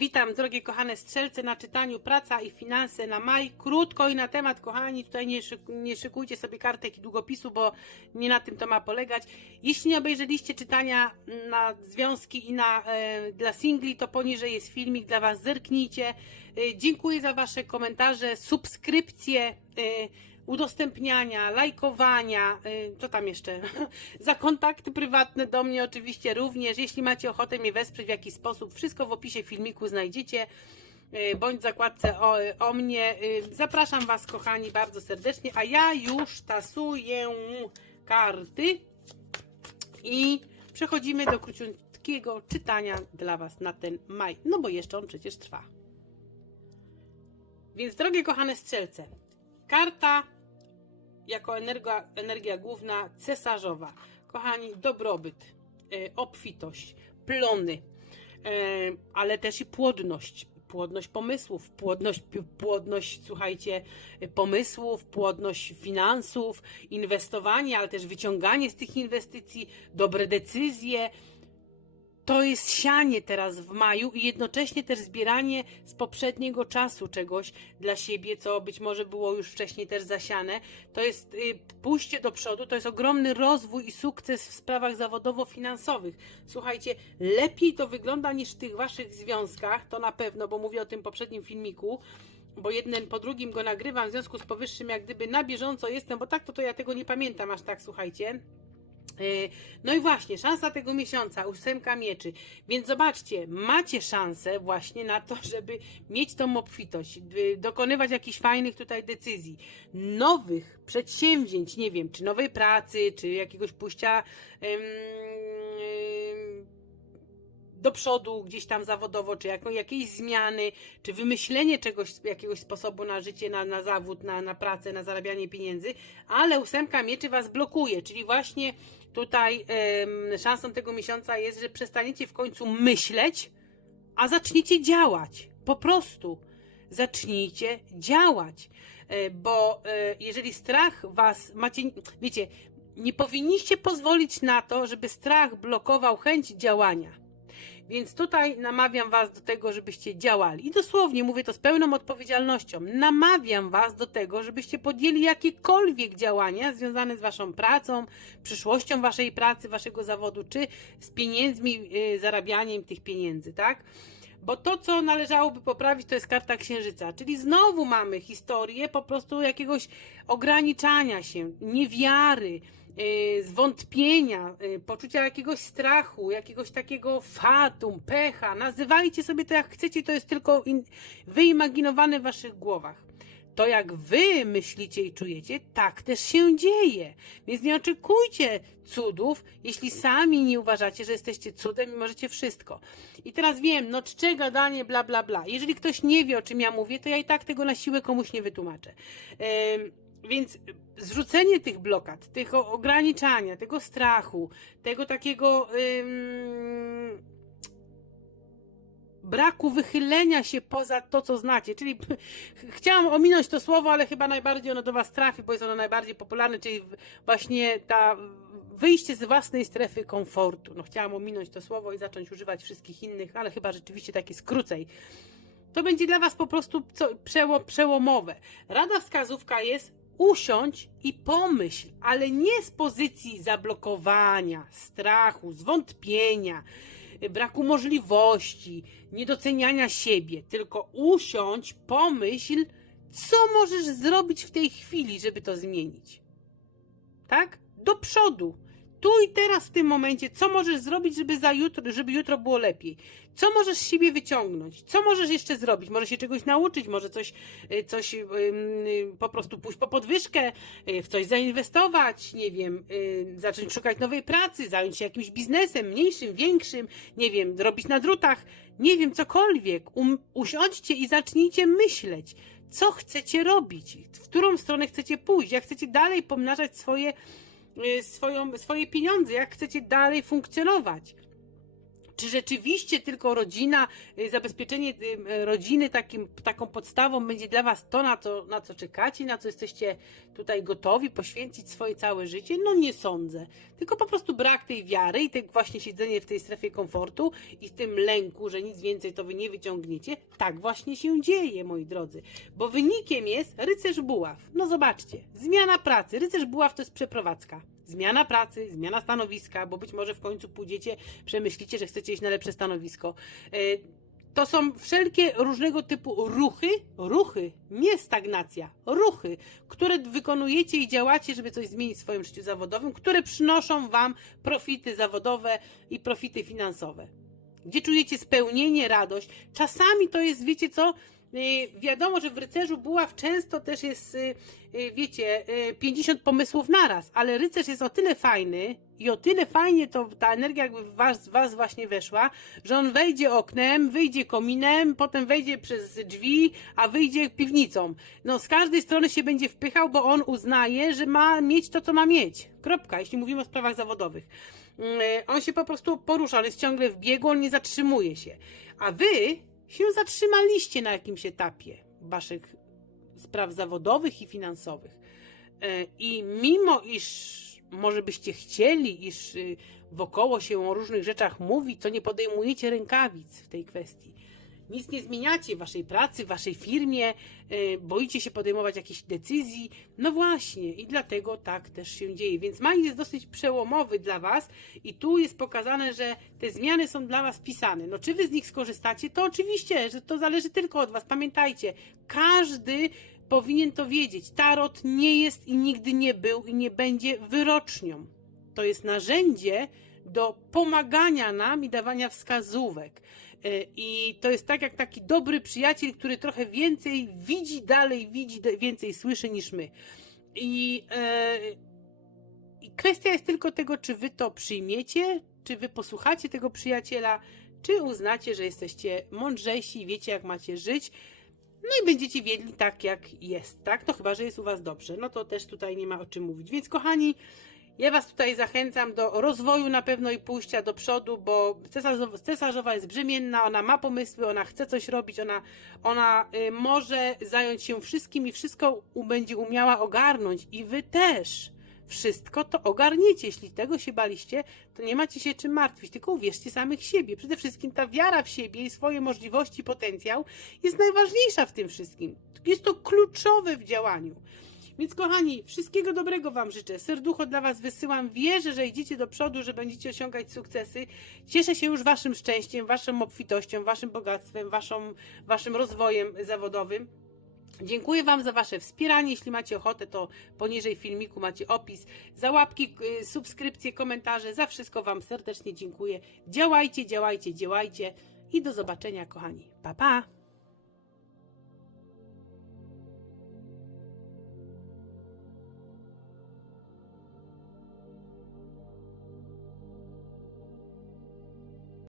Witam, drogie kochane strzelce na czytaniu Praca i finanse na maj. Krótko i na temat, kochani, tutaj nie, szyk, nie szykujcie sobie kartek i długopisu, bo nie na tym to ma polegać. Jeśli nie obejrzeliście czytania na związki i na, e, dla singli, to poniżej jest filmik dla Was, zerknijcie. E, dziękuję za Wasze komentarze, subskrypcje. E, udostępniania, lajkowania, y, co tam jeszcze, za kontakty prywatne do mnie oczywiście również. Jeśli macie ochotę mnie wesprzeć w jakiś sposób, wszystko w opisie filmiku znajdziecie, y, bądź zakładce o, o mnie. Y, Zapraszam Was, kochani, bardzo serdecznie, a ja już tasuję karty i przechodzimy do króciutkiego czytania dla Was na ten maj, no bo jeszcze on przecież trwa. Więc drogie kochane strzelce, karta jako energia, energia główna cesarzowa. Kochani, dobrobyt, e, obfitość, plony, e, ale też i płodność. Płodność pomysłów, płodność, płodność, słuchajcie, pomysłów, płodność finansów, inwestowanie, ale też wyciąganie z tych inwestycji, dobre decyzje, to jest sianie teraz w maju i jednocześnie też zbieranie z poprzedniego czasu czegoś dla siebie, co być może było już wcześniej też zasiane. To jest y, pójście do przodu, to jest ogromny rozwój i sukces w sprawach zawodowo-finansowych. Słuchajcie, lepiej to wygląda niż w tych waszych związkach, to na pewno, bo mówię o tym poprzednim filmiku bo jeden po drugim go nagrywam, w związku z powyższym, jak gdyby na bieżąco jestem, bo tak to, to ja tego nie pamiętam aż tak, słuchajcie. Yy, No i właśnie, szansa tego miesiąca, ósemka mieczy. Więc zobaczcie, macie szansę właśnie na to, żeby mieć tą obfitość, dokonywać jakichś fajnych tutaj decyzji, nowych przedsięwzięć, nie wiem, czy nowej pracy, czy jakiegoś pójścia ym, do przodu gdzieś tam zawodowo, czy jako, jakiejś zmiany, czy wymyślenie czegoś, jakiegoś sposobu na życie, na, na zawód, na, na pracę, na zarabianie pieniędzy, ale ósemka mieczy Was blokuje, czyli właśnie tutaj szansą tego miesiąca jest, że przestaniecie w końcu myśleć, a zaczniecie działać. Po prostu zacznijcie działać, E, bo e, jeżeli strach Was macie, wiecie, nie powinniście pozwolić na to, żeby strach blokował chęć działania. Więc tutaj namawiam Was do tego, żebyście działali. I dosłownie mówię to z pełną odpowiedzialnością. Namawiam Was do tego, żebyście podjęli jakiekolwiek działania związane z Waszą pracą, przyszłością Waszej pracy, Waszego zawodu, czy z pieniędzmi, yy, zarabianiem tych pieniędzy, tak? Bo to, co należałoby poprawić, to jest karta księżyca. Czyli znowu mamy historię po prostu jakiegoś ograniczania się, niewiary, zwątpienia, yy, poczucia jakiegoś strachu, jakiegoś takiego fatum, pecha. Nazywajcie sobie to jak chcecie, to jest tylko in, wyimaginowane w waszych głowach. To jak wy myślicie i czujecie, tak też się dzieje. Więc nie oczekujcie cudów, jeśli sami nie uważacie, że jesteście cudem i możecie wszystko. I teraz wiem, no czcze gadanie, bla, bla, bla. Jeżeli ktoś nie wie, o czym ja mówię, to ja i tak tego na siłę komuś nie wytłumaczę. Em, więc zrzucenie tych blokad, tego ograniczania, tego strachu, tego takiego ym, braku wychylenia się poza to, co znacie. Czyli chciałam ominąć to słowo, ale chyba najbardziej ono do Was trafi, bo jest ono najbardziej popularne, czyli właśnie ta wyjście z własnej strefy komfortu. No chciałam ominąć to słowo i zacząć używać wszystkich innych, ale chyba rzeczywiście takie skrócej. To będzie dla Was po prostu co, przeło, przełomowe. Rada wskazówka jest usiądź i pomyśl, ale nie z pozycji zablokowania, strachu, zwątpienia, braku możliwości, niedoceniania siebie, tylko usiądź, pomyśl, co możesz zrobić w tej chwili, żeby to zmienić. Tak? Do przodu. Tu i teraz w tym momencie, co możesz zrobić, żeby za jutro, żeby jutro było lepiej? Co możesz z siebie wyciągnąć? Co możesz jeszcze zrobić? Może się czegoś nauczyć, może coś, y, coś ym, y, po prostu pójść po podwyżkę, y, w coś zainwestować, nie wiem, y, zacząć szukać nowej pracy, zająć się jakimś biznesem, mniejszym, większym, nie wiem, robić na drutach, nie wiem, cokolwiek. Um, usiądźcie i zacznijcie myśleć, co chcecie robić, w którą stronę chcecie pójść, jak chcecie dalej pomnażać swoje, y, swoją, swoje pieniądze, jak chcecie dalej funkcjonować. Czy rzeczywiście tylko rodzina, y, zabezpieczenie y, rodziny takim, taką podstawą będzie dla Was to na, to, na co czekacie, na co jesteście tutaj gotowi poświęcić swoje całe życie? No nie sądzę. Tylko po prostu brak tej wiary i tak właśnie siedzenie w tej strefie komfortu i w tym lęku, że nic więcej to Wy nie wyciągniecie. Tak właśnie się dzieje, moi drodzy. Bo wynikiem jest rycerz buław. No zobaczcie, zmiana pracy. Rycerz buław to jest przeprowadzka. Zmiana pracy, zmiana stanowiska, bo być może w końcu pójdziecie, przemyślicie, że chcecie iść na lepsze stanowisko. E, To są wszelkie różnego typu ruchy, ruchy, nie stagnacja, ruchy, które wykonujecie i działacie, żeby coś zmienić w swoim życiu zawodowym, które przynoszą Wam profity zawodowe i profity finansowe. Gdzie czujecie spełnienie, radość. Czasami to jest, wiecie co, Y, Wiadomo, że w rycerzu buław często też jest, y, y, wiecie, y, 50 pomysłów naraz, ale rycerz jest o tyle fajny i o tyle fajnie to ta energia jakby w was, was właśnie weszła, że on wejdzie oknem, wyjdzie kominem, potem wejdzie przez drzwi, a wyjdzie piwnicą. No z każdej strony się będzie wpychał, bo on uznaje, że ma mieć to, co ma mieć. Kropka, jeśli mówimy o sprawach zawodowych. Mm, y, On się po prostu porusza, on jest ciągle w biegu, on nie zatrzymuje się. A wy się zatrzymaliście na jakimś etapie waszych spraw zawodowych i finansowych. E, I mimo iż może byście chcieli, iż y, wokoło się o różnych rzeczach mówi, to nie podejmujecie rękawic w tej kwestii. Nic nie zmieniacie w waszej pracy, w waszej firmie, e, boicie się podejmować jakichś decyzji. No właśnie, i dlatego tak też się dzieje. Więc maj jest dosyć przełomowy dla was i tu jest pokazane, że te zmiany są dla was pisane. No czy wy z nich skorzystacie? To oczywiście, że to zależy tylko od was. Pamiętajcie, każdy powinien to wiedzieć. Tarot nie jest i nigdy nie był i nie będzie wyrocznią. To jest narzędzie do pomagania nam i dawania wskazówek. E, I to jest tak jak taki dobry przyjaciel, który trochę więcej widzi dalej, widzi więcej słyszy niż my. I, e, I kwestia jest tylko tego, czy wy to przyjmiecie, czy wy posłuchacie tego przyjaciela, czy uznacie, że jesteście mądrzejsi i wiecie, jak macie żyć. No i będziecie wiedli tak, jak jest, tak? No chyba, że jest u was dobrze. No to też tutaj nie ma o czym mówić. Więc kochani, ja Was tutaj zachęcam do rozwoju na pewno i pójścia do przodu, bo cesarzowa, jest brzemienna, ona ma pomysły, ona chce coś robić, ona, ona y, może zająć się wszystkim i wszystko będzie umiała ogarnąć i Wy też. Wszystko to ogarniecie. Jeśli tego się baliście, to nie macie się czym martwić, tylko uwierzcie samych siebie. Przede wszystkim ta wiara w siebie i swoje możliwości, potencjał jest najważniejsza w tym wszystkim. Jest to kluczowe w działaniu. Więc kochani, wszystkiego dobrego Wam życzę. Serducho dla Was wysyłam. Wierzę, że idziecie do przodu, że będziecie osiągać sukcesy. Cieszę się już Waszym szczęściem, Waszą obfitością, Waszym bogactwem, waszą, Waszym rozwojem zawodowym. Dziękuję Wam za Wasze wspieranie. Jeśli macie ochotę, to poniżej filmiku macie opis. Za łapki, y, subskrypcje, komentarze. Za wszystko Wam serdecznie dziękuję. Działajcie, działajcie, działajcie. I do zobaczenia, kochani. Pa, pa!